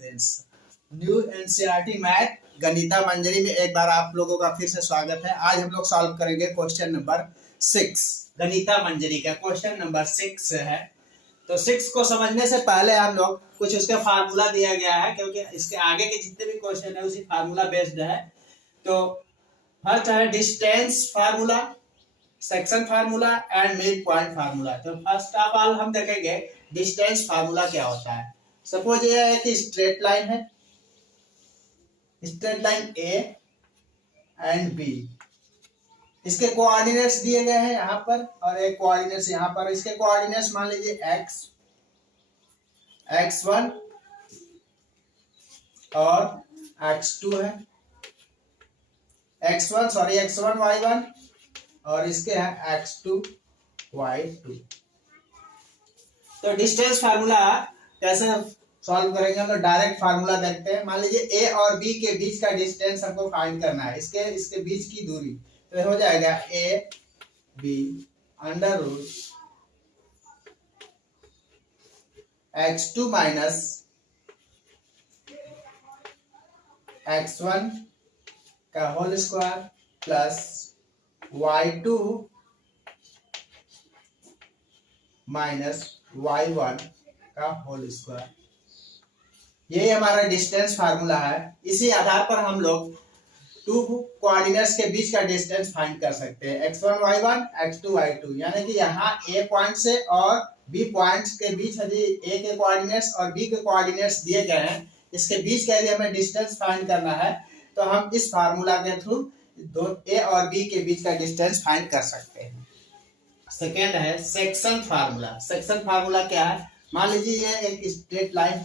Friends, new NCERT math गणिता मंजरी में एक बार आप लोगों का फिर से स्वागत है। आज हम लोग सॉल्व करेंगे क्वेश्चन नंबर 6 गणिता मंजरी का क्वेश्चन नंबर 6 है। तो 6 को समझने से पहले हम लोग कुछ उसका फार्मूला दिया गया है, क्योंकि इसके आगे के जितने भी क्वेश्चन है उसी फार्मूला बेस्ड है। तो फर्स्ट है distance formula, section formula and mid point formula. तो फर्स्ट ऑफ ऑल हम देखेंगे डिस्टेंस फार्मूला क्या होता है। सपोज ये है कि स्ट्रेट लाइन है, straight line A and B, इसके कोऑर्डिनेट्स दिए गए हैं यहाँ पर और एक कोऑर्डिनेट्स यहाँ पर। इसके कोऑर्डिनेट्स मान लीजिए x, x1 और x2 है, x1 y1 और इसके है x2 y2। तो डिस्टेंस फार्मूला कैसे सॉल्व करेंगे हम लोग, डायरेक्ट फार्मूला देखते हैं। मान लीजिए ए और बी के बीच का डिस्टेंस हमको फाइंड करना है, इसके बीच की दूरी। तो हो जाएगा A B under root x2 minus x1 का whole square plus y2 minus y1 का होल स्क्वायर। यही हमारा डिस्टेंस फार्मूला है। इसी आधार पर हम लोग टू कोऑर्डिनेट्स के बीच का डिस्टेंस फाइंड कर सकते हैं, x1 y1 x2 y2। यानी कि यहाँ a पॉइंट से और b पॉइंट्स के बीच यदि a के कोऑर्डिनेट्स और b के कोऑर्डिनेट्स दिए गए हैं, इसके बीच का यदि हमें डिस्टेंस फाइंड करना है तो हम इस फार्मूला के थ्रू a और b के बीच का डिस्टेंस फाइंड कर सकते हैं। सेकेंड है सेक्शन फार्मूला। सेक्शन फार्मूला क्या है, मान लीजिए ये एक straight line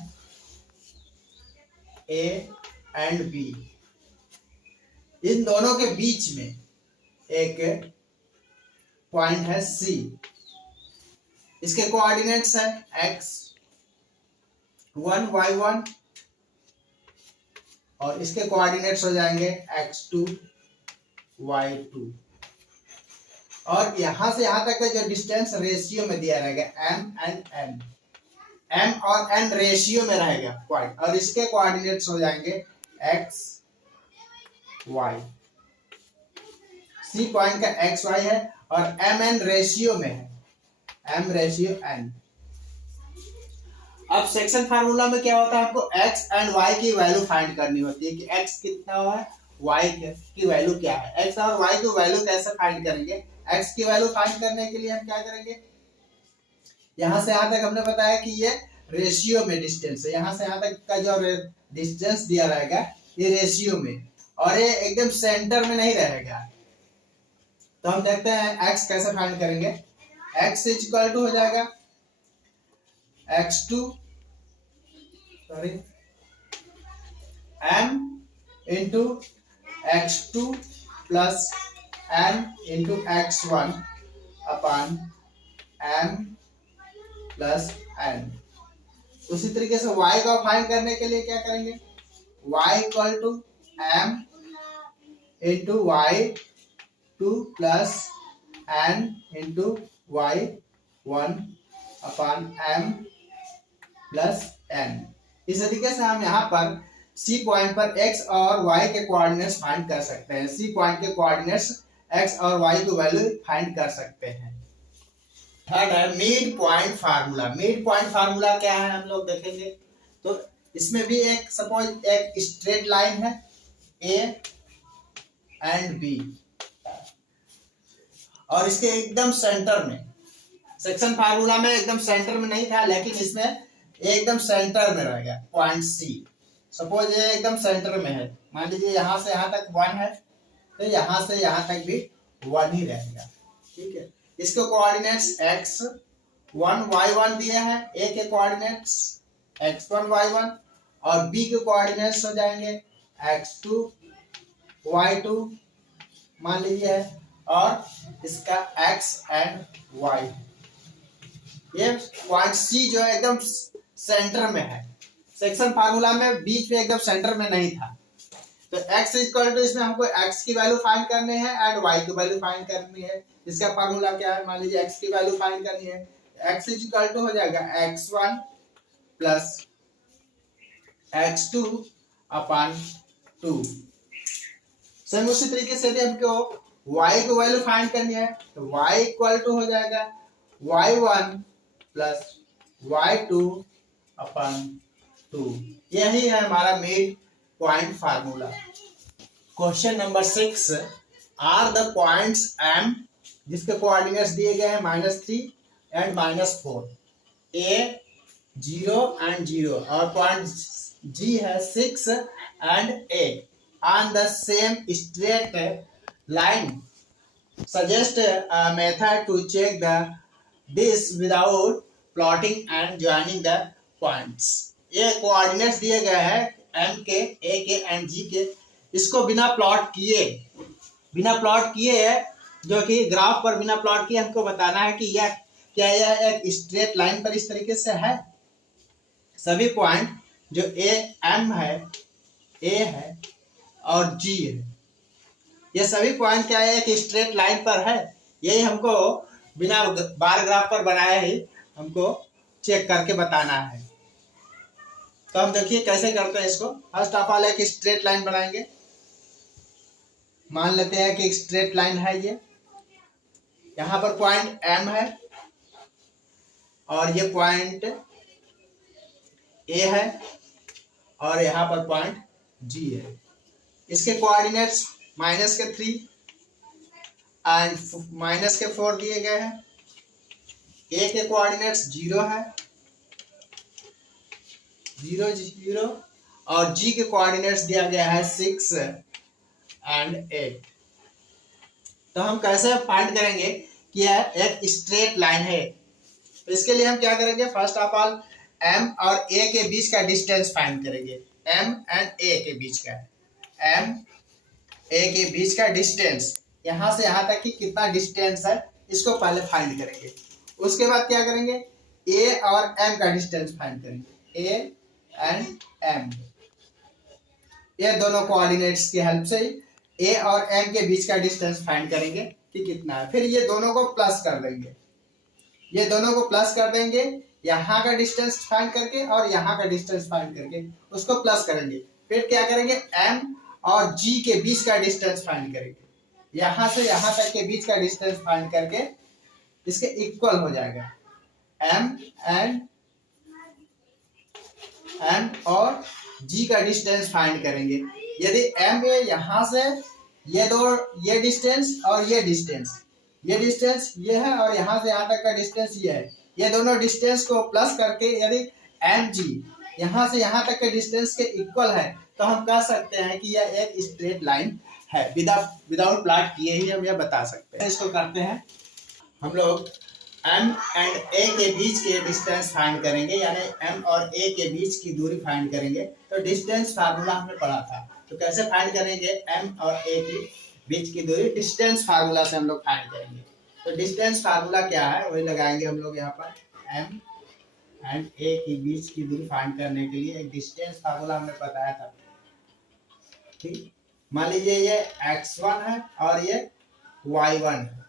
A and B, इन दोनों के बीच में एक पॉइंट है सी, इसके कोऑर्डिनेट्स है x1 y1 और इसके कोऑर्डिनेट्स हो जाएंगे x2 y2। और यहां से यहां तक का जो डिस्टेंस रेशियो में दिया रहेगा m और n रेशियो में रहेगा पॉइंट, और इसके कोऑर्डिनेट्स हो जाएंगे x y। सी पॉइंट का x y है और m n रेशियो में है, m रेशियो n। अब सेक्शन फार्मूला में क्या होता है, हमको x एंड y की वैल्यू फाइंड करनी होती है कि x कितना हुआ है, y की वैल्यू क्या है। x और y की वैल्यू कैसे फाइंड करेंगे, x की वैल्यू फाइंड करने के लिए हम क्या करेंगे, यहां से यहां तक हमने बताया कि ये रेशियो में डिस्टेंस है, यहां से यहां तक का जो डिस्टेंस दिया रहेगा ये रेशियो में, और ये एकदम सेंटर में नहीं रहेगा। तो हम देखते हैं x कैसे फाइंड करेंगे। x इक्वल टू हो जाएगा x2 m into x2 plus n into x1 upon m plus n। उसी तरीके से y को फाइंड करने के लिए क्या करेंगे, y equal to m into y2 plus n into y1 upon m plus n। इस तरीके से हम यहाँ पर C पॉइंट पर x और y के कोऑर्डिनेट्स फाइंड कर सकते हैं। C पॉइंट के कोऑर्डिनेट्स x और y की वैल्यू फाइंड कर सकते हैं। थर्ड है mid point formula. Mid point formula क्या है हम लोग देखेंगे। तो इसमें भी एक सपोज एक स्ट्रेट लाइन है A एंड B और इसके एकदम सेंटर में, सेक्शन फार्मूला में एकदम सेंटर में नहीं था, लेकिन इसमें एकदम सेंटर में रहेगा पॉइंट C। सपोज ये एकदम सेंटर में है, मान लीजिए यहाँ से यहाँ तक 1 है तो यहाँ से यहाँ तक भी 1 ही रहेगा, ठीक है। इसके कोऑर्डिनेट्स x1 y1 दिए हैं, a के कोऑर्डिनेट्स x1 y1 और b के कोऑर्डिनेट्स हो जाएंगे x2 y2 मान लीजिए है, और इसका x एंड y। ये पॉइंट C जो है एकदम सेंटर में है, सेक्शन फार्मूला में बीच में एकदम सेंटर में नहीं था। तो x इक्वल टू, इसमें हमको x की वैल्यू फाइंड करनी है एंड y की वैल्यू फाइंड करनी है। इसका फार्मूला क्या है, मान लीजिए x की वैल्यू फाइंड करनी है, x इक्वल टू हो जाएगा x1 प्लस x2 अपान 2। सेम उसी तरीके से यदि हमको y को वैल्यू फाइंड करनी है तो y इक्वल टू हो जाएगा y1 प्लस y2 अपान 2। यही है हमारा mid point formula. Question number 6, are the points m जिसके कोऑर्डिनेट्स दिए गए हैं -3 एंड -4, a 0 एंड 0 और पॉइंट g है 6 and 8 on the same straight line. Suggest a method to check this without plotting and joining the points. ये coordinates दिए गए हैं m के, a के एंड g के, इसको बिना प्लॉट किए जो कि ग्राफ पर बिना प्लॉट किए हमको बताना है कि यह क्या यह एक स्ट्रेट लाइन पर इस तरीके से है। सभी पॉइंट जो m है, a है और g है, ये सभी पॉइंट क्या है एक स्ट्रेट लाइन पर है। यही हमको बिना बार ग्राफ पर बनाए ही हमको चेक करके बताना है। तो हम देखिए कैसे करते हैं इसको। फर्स्ट ऑफ ऑल एक स्ट्रेट लाइन बनाएंगे। मान लेते हैं कि एक स्ट्रेट लाइन है ये, यहाँ पर पॉइंट m है और ये पॉइंट a है और यहाँ पर पॉइंट g है। इसके कोऑर्डिनेट्स -3 एंड -4 दिए गए हैं। a के कोऑर्डिनेट्स 0 है, 0 0 और g के कोऑर्डिनेट्स दिया गया है 6 एंड 8। तो हम कैसे फाइंड करेंगे कि यह एक स्ट्रेट लाइन है। तो इसके लिए हम क्या करेंगे, फर्स्ट ऑफ ऑल m और a के बीच का डिस्टेंस फाइंड करेंगे। m एंड a के बीच का, m a के बीच का डिस्टेंस, यहाँ से यहाँ तक कि कितना डिस्टेंस है इसको पहले फाइंड करेंगे। उसके बाद क्या करेंगे, a और m का डिस्टेंस फाइंड करेंगे, a एंड m। ये दोनों कोऑर्डिनेट्स की हेल्प से a और m के बीच का डिस्टेंस फाइंड करेंगे कि कितना है। फिर ये दोनों को प्लस कर देंगे, यहाँ का डिस्टेंस फाइंड करके और यहाँ का डिस्टेंस फाइंड करके उसको प्लस करेंगे। फिर क्या करेंगे, m और g के बीच का डिस्टेंस फाइंड करेंगे, यहाँ से यहाँ तक के बीच का डिस्टेंस फाइंड करके इसके इक्वल हो जाएगा। m और g का डिस्टेंस फाइंड करेंगे। यदि m है यहाँ से ये डिस्टेंस और ये डिस्टेंस ये है और यहाँ से यहाँ तक का डिस्टेंस ये है, ये दोनों डिस्टेंस को प्लस करके यदि mg यहाँ से यहाँ तक के डिस्टेंस के इक्वल है तो हम कह सकते हैं कि यह एक स्ट्रेट लाइन है। विदाउट प्लॉट किए ही हम यह बता सकते हैं। इसको करते हैं हम लोग, m एंड a के बीच के डिस्टेंस फाइंड करेंगे, यानी m और a के बीच की दूरी फाइंड करेंगे। तो डिस्टेंस फार्मूला हमने पढ़ा था, तो कैसे फाइंड करेंगे m और a के बीच की दूरी, डिस्टेंस फार्मूला से हम लोग फाइंड करेंगे। तो डिस्टेंस फार्मूला क्या है वही लगाएंगे हम लोग यहाँ पर। m एंड a के बीच की दूरी फाइंड करने के लिए एक डिस्टेंस फार्मूला हमने बताया था। ठीक, मान लीजिए ये x1 है और ये y1 है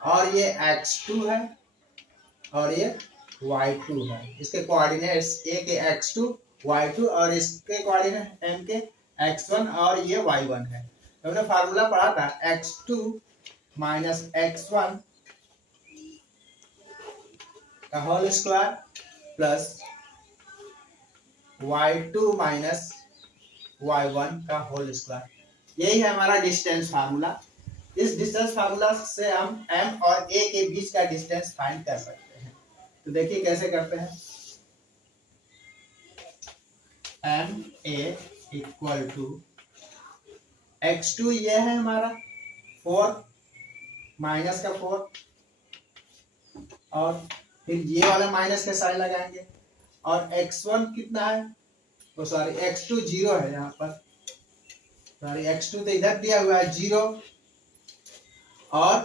और ये x2 है और ये y2 है। इसके कोऑर्डिनेट्स a के x2 y2 और इसके कोऑर्डिनेट m के x1 और ये y1 है। हमने फार्मूला पढ़ा था x2 माइनस x1 का whole square plus y2 minus y1 का होल स्क्वायर। यही है हमारा डिस्टेंस फार्मूला। इस डिस्टेंस फार्मूला से हम m और a के बीच का डिस्टेंस फाइंड कर सकते हैं। तो देखिए कैसे करते हैं। ma इक्वल टू x2 ये है हमारा 4 माइनस का 4 और फिर ये वाला माइनस के साइन लगाएंगे और x1 कितना है, तो सॉरी x2 0 है यहाँ पर, सॉरी x2 तो इधर दिया हुआ है 0 और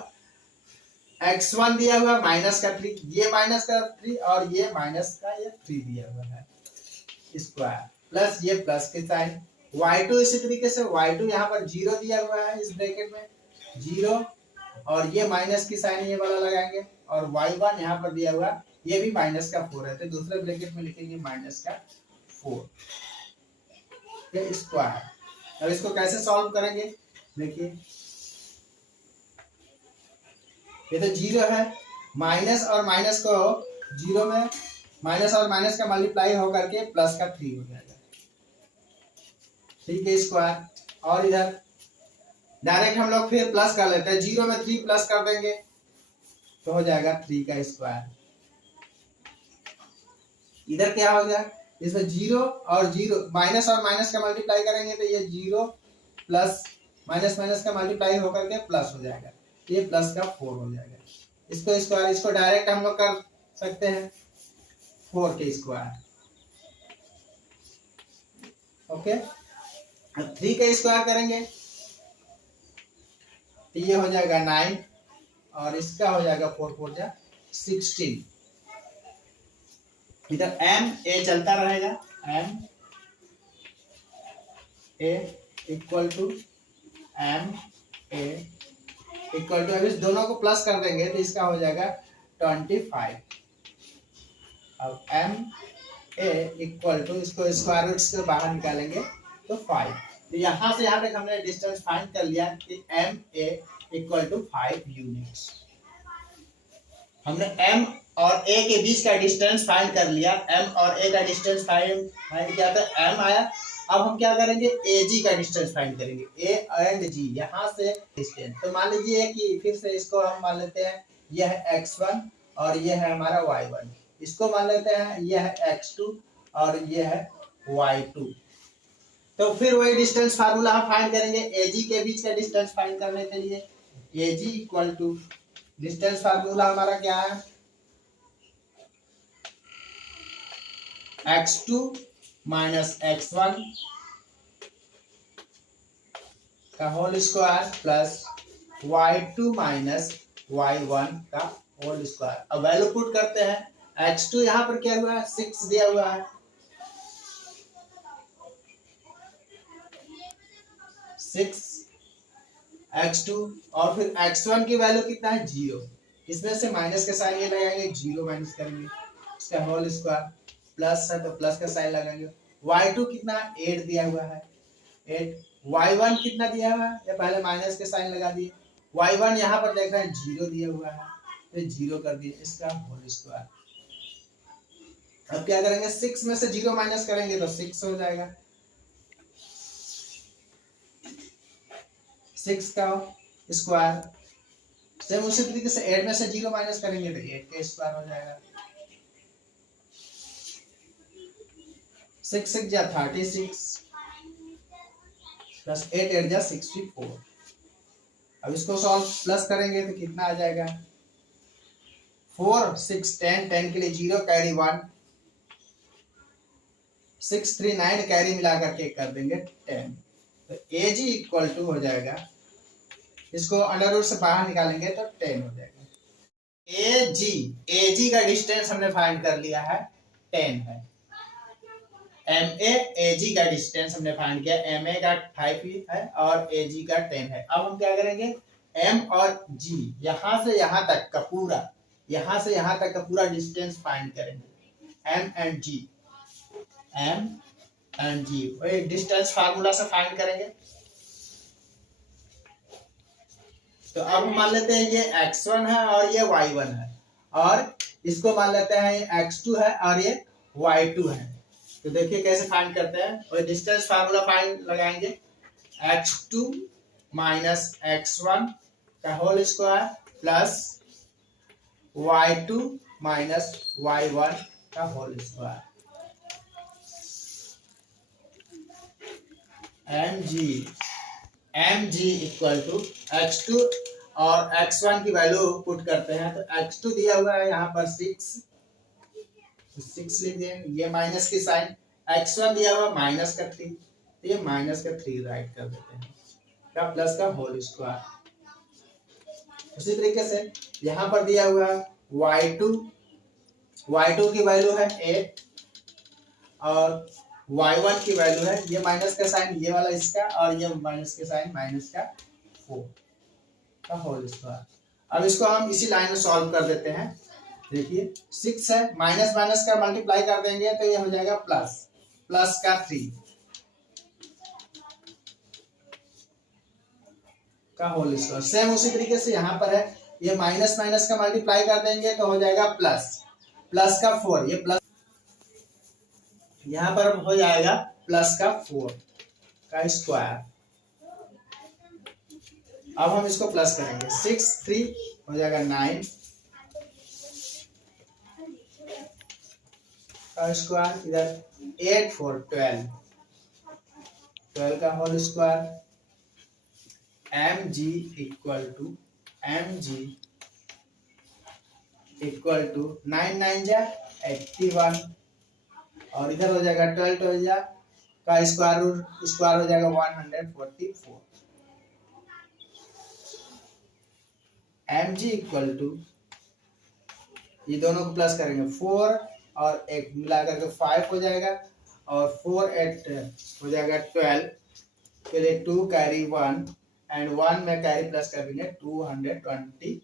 x1 दिया हुआ माइनस का 3, ये माइनस का 3 और ये माइनस का ये 3 दिया हुआ है स्क्वायर प्लस ये प्लस के साइन। y2 इसी तरीके से y2 यहाँ पर 0 दिया हुआ है इस ब्रैकेट में 0 और ये माइनस की साइन ये वाला लगाएंगे और y1 यहाँ पर दिया हुआ ये भी माइनस का 4 है, तो दूसरे ब्रैकेट में लिखेंगे माइनस का 4 के स्क्वायर। अब इसको कैसे सॉल्व करेंगे, देखिए ये तो जीरो है, माइनस और माइनस को जीरो में माइनस और माइनस का मल्टीप्लाई होकर के प्लस का 3 हो जाएगा, 3 के स्क्वायर। और इधर डायरेक्ट हम लोग फिर प्लस कर लेते हैं, जीरो में 3 प्लस कर देंगे तो हो जाएगा 3 का स्क्वायर। इधर क्या हो गया, इसमें जीरो और जीरो माइनस और माइनस का मल्टीप्लाई करेंगे तो ये जीरो प्लस माइनस माइनस का मल्टीप्लाई होकर के प्लस हो जाएगा, ये प्लस का 4 हो जाएगा। इसको स्क्वायर, इसको डायरेक्ट हम लोग कर सकते हैं 4 के स्क्वायर। ओके, अब 3 के स्क्वायर करेंगे तो ये हो जाएगा 9 और इसका हो जाएगा 4 4 जा 16। इधर एम ए चलता रहेगा, M A equal to M A equal to, अब इस दोनों को प्लस कर देंगे तो इसका हो जाएगा 25। अब एम ए इक्वल टू, इसको स्क्वायर रूट से बाहर निकालेंगे तो 5। तो यहाँ से यहाँ तक हमने डिस्टेंस फाइंड कर लिया कि M A equal to 5 units. हमने m और a के बीच का डिस्टेंस फाइंड कर लिया, m और a का डिस्टेंस फाइंड किया तो m आया। अब हम क्या करेंगे, AG का डिस्टेंस फाइंड करेंगे, a एंड g यहाँ से डिस्टेंस। तो मान लीजिए कि फिर से इसको हम मान लेते हैं यह है x1 और यह है हमारा y1, इसको मान लेते हैं यह है x2 और यह है y2। तो फिर वही डिस्टेंस फार्मूला हम फाइंड करेंगे AG के बीच का डिस्टेंस फाइंड करने के लिए। AG equal to, distance formula हमारा क्या है, x2 माइनस x1 का whole square plus y2 minus y1 का होल स्क्वायर। अब वैल्यू पुट करते हैं, x2 यहाँ पर क्या हुआ है, 6 दिया हुआ है, 6 x2 और फिर x1 की वैल्यू कितना है 0, इसमें से माइनस का साइन ये लगाएंगे, 0 माइनस करेंगे, इसका होल स्क्वायर प्लस है तो प्लस का साइन लगाएंगे। y2 कितना 8 दिया हुआ है, 8, y1 कितना दिया हुआ है, ये पहले माइनस के साइन लगा दिए, y1 यहाँ पर देख रहे हैं 0 दिया हुआ है तो 0 कर दिए, इसका होल स्क्वायर। अब क्या करेंगे, 6 में से 0 माइनस करेंगे तो 6 हो जाएगा, 6 का स्क्वायर। सेम उसी तरीके से 8 में से 0 माइनस करेंगे तो 8 का स्क्वायर हो जाएगा, 6 6 जा 36 प्लस 8 8 जा 64। अब इसको सॉल्व प्लस करेंगे तो कितना आ जाएगा, 4 6 10, 10 के लिए 0 कैरी 1, 6 3 9 कैरी मिला करके कर देंगे 10। तो AG इक्वल टू हो जाएगा, इसको अंडर रूट से बाहर निकालेंगे तो 10 हो जाएगा। AG का डिस्टेंस हमने फाइंड कर लिया है 10 है, MA AG का डिस्टेंस हमने फाइंड किया, MA का 5 है और AG का 10 है। अब हम क्या करेंगे, M और G यहाँ से यहाँ तक का पूरा, यहाँ से यहाँ तक का पूरा डिस्टेंस फाइंड करेंगे, M एंड G वही डिस्टेंस फार्मूला से फाइंड करेंगे। तो अब हम मान लेते हैं ये x1 है और ये y1 है, और इसको मान लेते हैं ये x2 है और ये y2 है। तो देखिए कैसे फाइंड करते हैं, और डिस्टेंस फार्मूला फाइंड लगाएंगे, x2 माइनस x1 का whole square plus y2 minus y1 का whole square, mg equal to x2 और x1 की वैल्यू पुट करते हैं। तो x2 दिया हुआ है यहाँ पर 6 लिख देंगे, ये माइनस की साइन, x1 दिया हुआ माइनस का 3, तो ये माइनस का 3 राइट कर देते हैं, का प्लस का होल स्क्वायर। उसी तरीके से यहाँ पर दिया हुआ है y2 की वैल्यू है 8 और y1 की वैल्यू है, ये माइनस का साइन ये वाला इसका और ये माइनस का साइन माइनस का 4 का होल स्क्वायर। अब इसको हम इसी लाइन में सॉल्व कर देते हैं। देखिए 6 है, माइनस माइनस का मल्टीप्लाई कर देंगे तो ये हो जाएगा प्लस, प्लस का 3 का होल स्क्वायर। सेम उसी तरीके से यहाँ पर है, ये माइनस माइनस का मल्टीप्लाई कर देंगे तो हो जाएगा प्लस, प्लस का 4, ये प्लस यहाँ पर हो जाएगा प्लस का 4 का स्क्वायर। अब हम इसको प्लस करेंगे, 6 3 हो जाएगा 9 का स्क्वायर, इधर 8 4 12, 12 का whole square. mg equal to 9 9 जा 81 और इधर हो जाएगा 12 12 जा का स्क्वायर हो जाएगा 144। mg इक्वल टू, ये दोनों को प्लस करेंगे 4 और 1 मिला करके 5 हो जाएगा और 4 8 हो जाएगा 12, फिर 2 कैरी 1 एंड 1 में कैरी प्लस कर देंगे 225।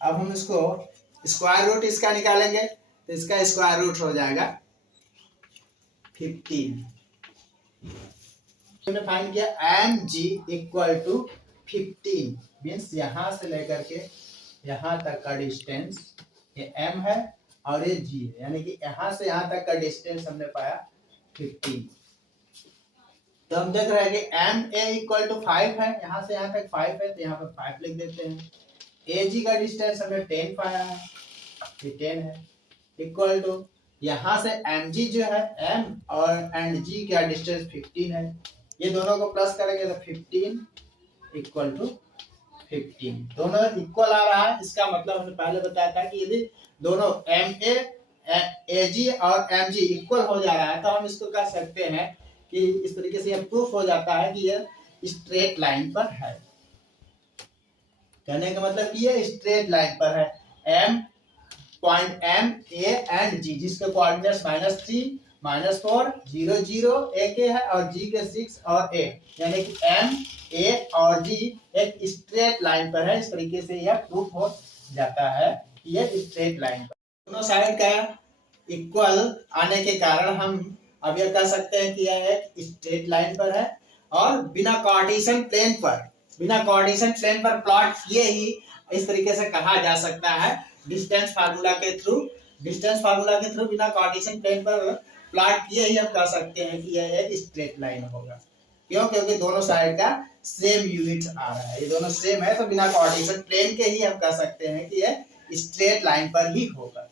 अब हम इसको स्क्वायर रूट इसका निकालेंगे तो इसका स्क्वायर रूट हो जाएगा 15। हमने फाइंड किया mg इक्वल टू 15, मीन्स यहाँ से लेकर के यहाँ तक का डिस्टेंस ये m है और ये g है, यानी कि यहाँ से यहाँ तक का डिस्टेंस हमने पाया 15। तो हम देख रहे हैं कि ma इक्वल टू 5 है, यहाँ से यहाँ तक 5 है तो यहाँ पर 5 लिख देते हैं। ag का डिस्टेंस हमने 10 पाया है, ये 10 है, इक्वल टू यहाँ से mg जो है m और एंड g का डिस्टेंस 15 है, ये दोनों को प्लस करेंगे तो 15 इक्वल टू 15, दोनों इक्वल आ रहा है। इसका मतलब हमने पहले बताया था कि यदि दोनों ma ag और mg इक्वल हो जा रहा है तो हम इसको कह सकते हैं कि इस तरीके से यह प्रूफ हो जाता है कि यह स्ट्रेट लाइन पर है। कहने का मतलब कि यह स्ट्रेट लाइन पर है, point M A and G जिसके कोऑर्डिनेट्स -3 -4 0 0 एक है और G के 6 और 8, यानी कि M A और G एक स्ट्रेट लाइन पर है। इस तरीके से यह प्रूफ हो जाता है कि यह स्ट्रेट लाइन पर, दोनों साइड का इक्वल आने के कारण हम अब यह कह सकते हैं कि यह एक स्ट्रेट लाइन पर है और बिना कार्टेशियन प्लेन पर प्लॉट किए ही इस तरीके से कहा जा सकता है डिस्टेंस फार्मूला के थ्रू बिना कार्टेशियन प्लेन पर प्लॉट किए ही हम कह सकते हैं कि यह एक स्ट्रेट लाइन होगा। क्यों? क्योंकि दोनों साइड का सेम यूनिट आ रहा है, ये दोनों सेम है तो बिना कार्टेशियन प्लेन के ही हम कह सकते हैं कि यह स्ट्रेट लाइन पर ही होगा।